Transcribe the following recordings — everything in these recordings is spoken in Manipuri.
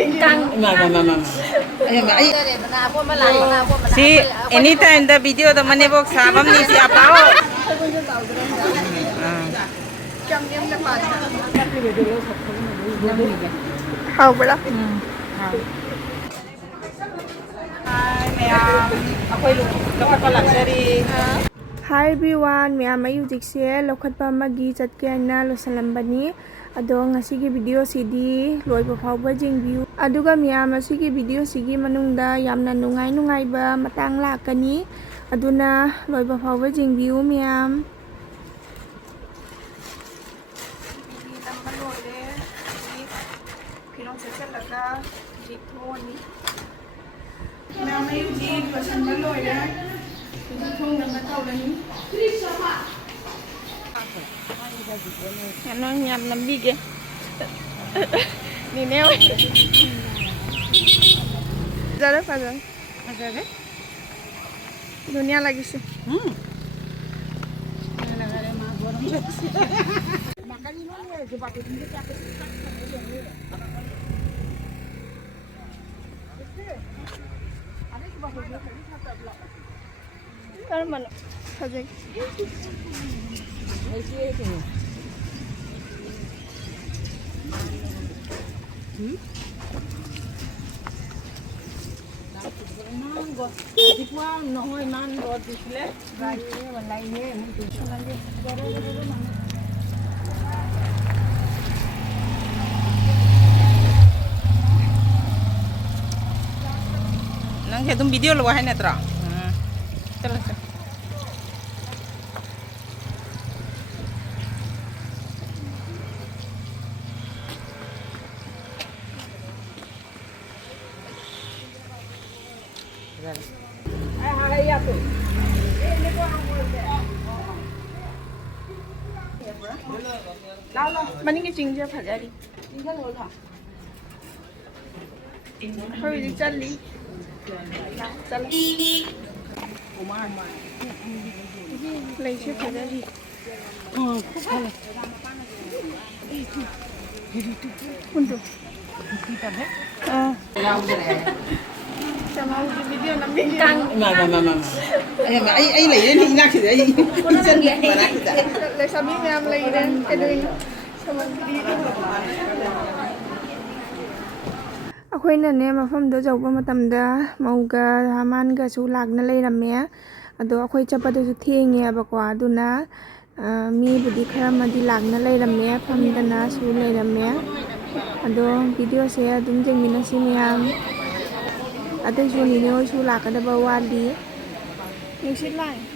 See, anytime the video the money box sabam ni si apao. How bra? Hi everyone, ma'am ay hujikse Laukhatpa magi chatke aina losalambani ado ngasigi video sidi loiba phawba jingbiu aduga ma'am asigi video sigi manungda yamna nungai ba matang lakani aduna loiba phawba jingbiu ma'am ma'am ay hujik losanba loida nó nhầm làm gì kìa đi neo ra đấy phải rồi dunia lagi sih kalau mana saja nang hitung video lo hay netra terus Mani cái trình chưa phải ra đi. Thôi đi chân đi. Chân đi. Lấy chưa phải ra đi. Untuk. Chào mừng cái video làm gì căng. mà ai lấy đến hình ra thì đấy chân mà ra thì đấy lấy sao biết em lấy đến cái đuôi chào mừng đi ꯑꯩꯈꯣꯏꯅꯅꯦ ꯃꯐꯝꯗꯣ ꯌꯧꯕ ꯃꯇꯝꯗ ꯃꯧꯒ ꯍꯥꯃꯥꯟꯒꯁꯨ ꯂꯥꯛꯅ ꯂꯩꯔꯝꯃꯦ ꯑꯗꯣ ꯑꯩꯈꯣꯏ ꯆꯠꯄꯗꯁꯨ ꯊꯦꯡꯉꯦꯕꯀꯣ ꯑꯗꯨꯅ ꯃꯤꯕꯨꯗꯤ ꯈꯔ ꯑꯃꯗꯤ ꯂꯥꯛꯅ ꯂꯩꯔꯝꯃꯦ ꯐꯝꯗꯅꯁꯨ ꯂꯩꯔꯝꯃꯦ ꯑꯗꯣ ꯚꯤꯗꯤꯑꯣꯁꯦ ꯑꯗꯨꯝ ꯌꯦꯡꯃꯤꯟꯅꯁꯤ ꯃꯌꯥꯝ ꯑꯇꯩꯁꯨ ꯅꯤꯅꯦ ꯍꯣꯏꯁꯨ ꯂꯥꯛꯀꯗꯕ ꯋꯥꯠꯂꯤ ꯅꯨꯡꯁꯤꯠ ꯂꯥꯛꯑꯦ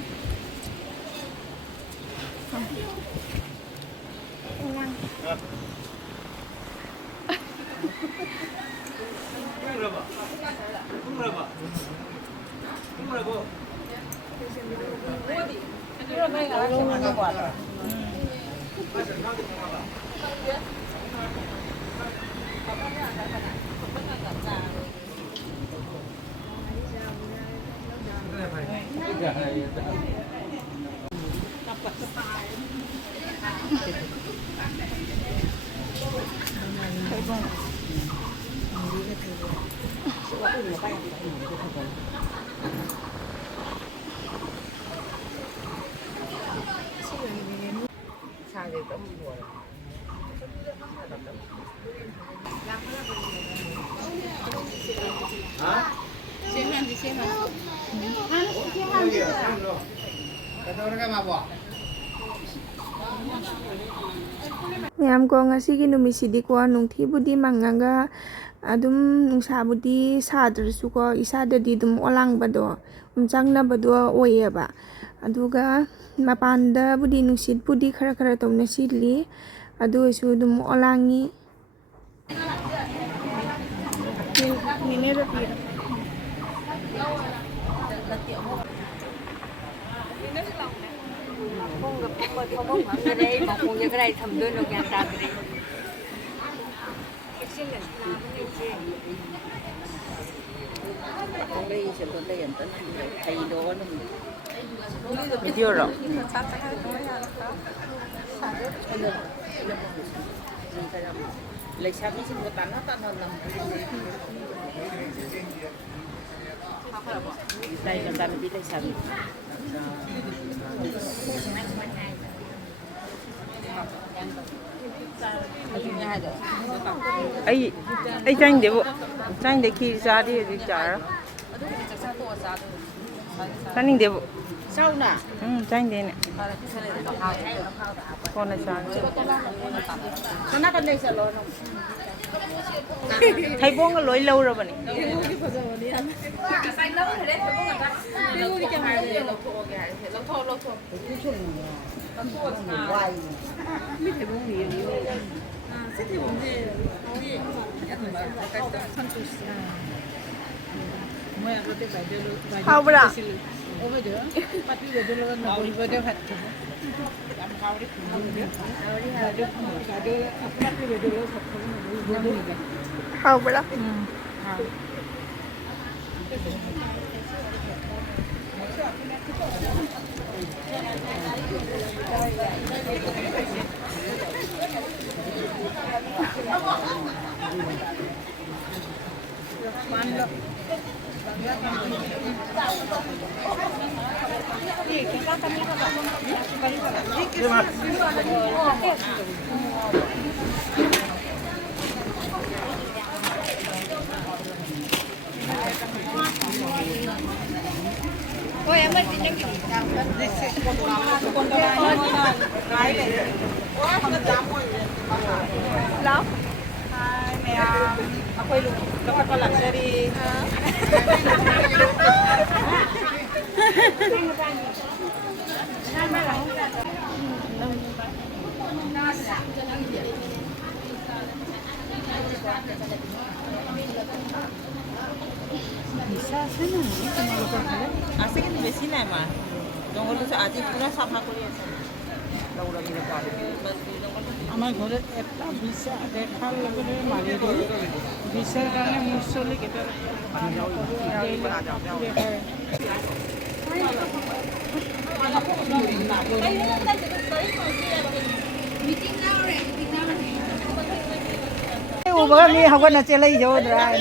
Ma'am ko ngasigi numisidi ko nungthibudi mangaga adum nungsabudi sadrasu ko isadadi dum olangbado umjangnabado oyeba aduga mapanda budi nungsit budi khara khara tomna sidli adu isu dum olangi nine rapira không ở cái đây một con như cái đây thầm đôi nó gan ta cái đi con đi sẽ con đây tận thầy đó nó video rồi lấy sao cái xin một tán nó tán hơn lắm đây là tán bị lấy sao ai tranh để khi ra đi trả tranh để sao nè tranh để nè con này sao sao nó còn đây sao rồi thấy bông nó lối lâu rồi bạn How about How about Love? Hai mẹ aku lu dapat kolak dari asik ini besi nih mah jongol itu aja pura sama kuliah lalu lagi lepas আমার ঘরে একটা ভিসা দেখার লগে মারি দিই ভিসার কারণে মুসলি কেটে Ủa mi học là chơi lấy vô rồi.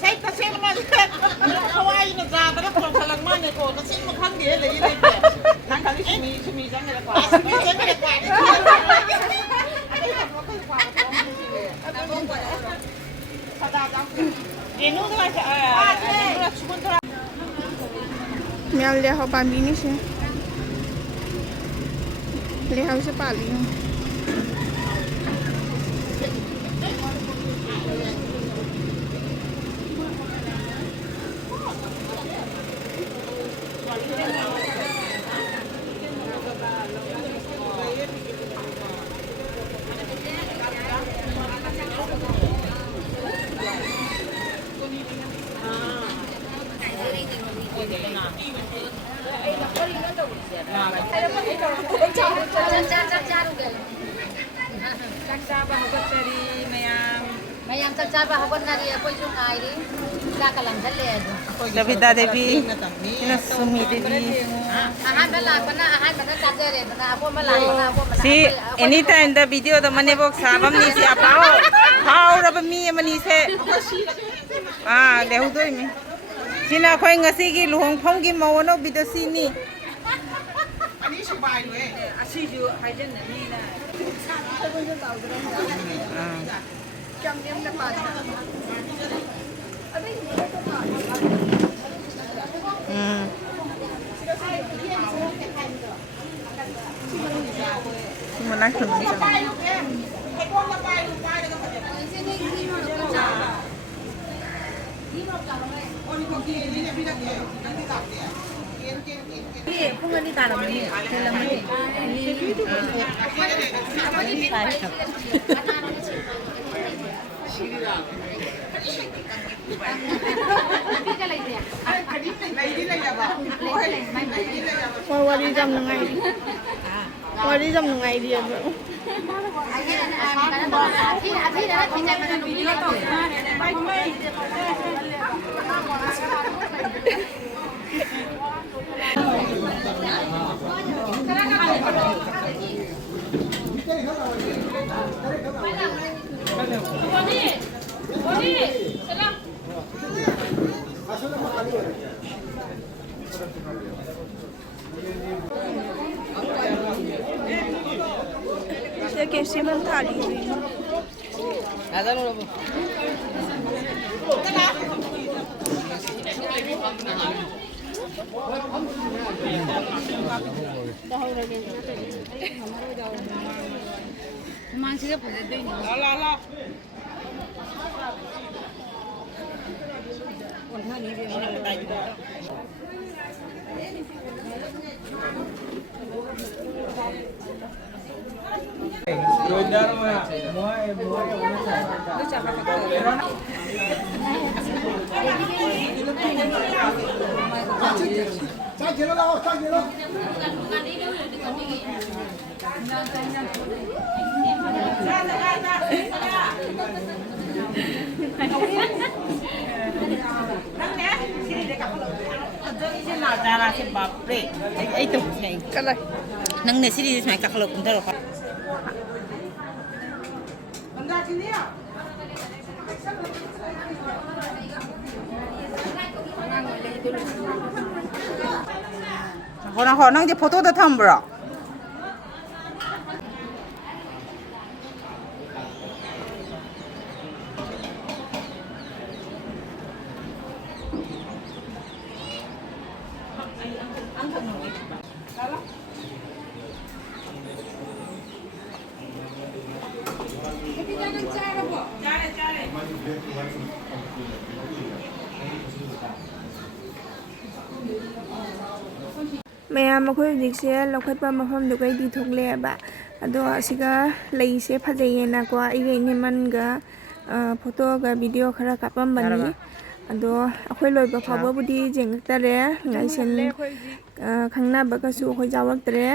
Saya kasih mana Hawaii nak jaga nak kalau salang mana ko kasih makan dia lagi lagi. Nang kali sumi jangan ada kuah. Sumi jangan ada kuah. Ini tu macam ini cuma tu. Mèo leo học bàn bí ní chứ leo sẽ bà lý không Mayam cakap bahawa nari apa itu ngairi, kita kalang dalih itu. Davida Devi, ini Sumi Devi. Ahan malah, ahan mana kajar itu, mana apa malah, apa mana. Si, anytime the video the money box sabam ni siapa? How raba mi mani se? Dehu tu ini. Sina kau ngasi ki luhong phong ki mau no video sini. Ani subai lu asih ju hajen ni na. Cuma nak kena qua đi dầm là ngày qua đi dầm là ngày đi rồi के सेमन थाली मानसिक फजदोइन ला nang nasi di sana kalau bentar apa? Nang je foto dah tham bro. ꯃꯌꯥꯝ ꯑꯩꯈꯣꯏ ꯍꯧꯖꯤꯛꯁꯦ ꯂꯧꯈꯠꯄ ꯃꯐꯝꯗꯨ ꯀꯩꯗꯤ ꯊꯣꯛꯂꯛꯑꯦꯕ ꯑꯗꯣ ꯑꯁꯤꯒ ꯂꯩꯁꯦ ꯐꯖꯩꯌꯦꯅꯀꯣ ꯑꯩꯒ ꯏꯅꯦꯃꯟꯒ ꯐꯣꯇꯣꯒ ꯚꯤꯗꯤꯑꯣ ꯈꯔ ꯀꯥꯞꯄꯝꯕꯅꯤ ꯑꯗꯣ ꯑꯩꯈꯣꯏ ꯂꯣꯏꯕ ꯐꯥꯎꯕꯕꯨꯗꯤ ꯌꯦꯡꯉꯛꯇꯔꯦ ꯉꯥꯏꯁꯦꯟ ꯈꯪꯅꯕꯒꯁꯨ ꯑꯩꯈꯣꯏ ꯌꯥꯎꯔꯛꯇ꯭ꯔꯦ